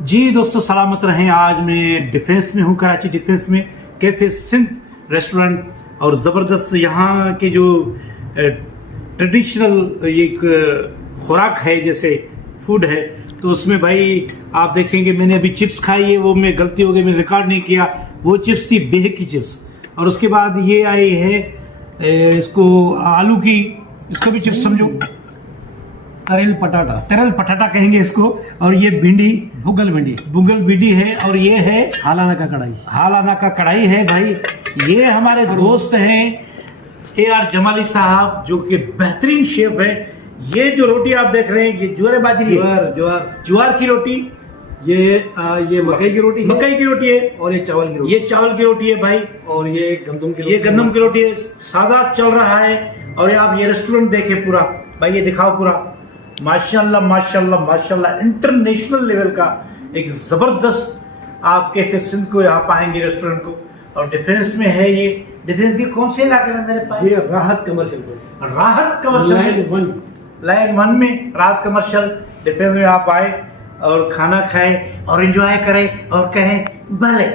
जी दोस्तों सलामत रहें। आज मैं डिफेंस में हूँ, कराची डिफेंस में कैफे सिंध रेस्टोरेंट। और ज़बरदस्त यहाँ के जो ट्रेडिशनल एक खुराक है, जैसे फूड है, तो उसमें भाई आप देखेंगे मैंने अभी चिप्स खाई है, वो मैं गलती हो गई, मैंने रिकॉर्ड नहीं किया। वो चिप्स थी बेह की चिप्स। और उसके बाद ये आई है इसको आलू की, इसको भी चिप्स समझो, तरल पटाटा कहेंगे इसको। और ये भिंडी, बुगल भिंडी है। और ये है हालाना का कढ़ाई है भाई। ये हमारे दोस्त हैं AR जमाली साहब, जो कि बेहतरीन शेफ है। ये जो रोटी आप देख रहे हैं, ये ज्वार बाजरी ज्वार की रोटी, ये मकई की रोटी है। और ये चावल की रोटी है भाई। और ये गंदम की रोटी है। सादा चल रहा है। और आप ये रेस्टोरेंट देखे पूरा भाई, ये दिखाओ पूरा, माशाल्लाह माशाल्लाह माशाल्लाह, इंटरनेशनल लेवल का एक जबरदस्त आप कैफे सिंध को यहाँ पाएंगे, रेस्टोरेंट को। और डिफेंस में है ये। डिफेंस के कौन से इलाके में मेरे पास? ये राहत कमर्शियल लाइन 1 में राहत कमर्शियल डिफेंस में आप आए और खाना खाएं और एंजॉय करें और कहें भले।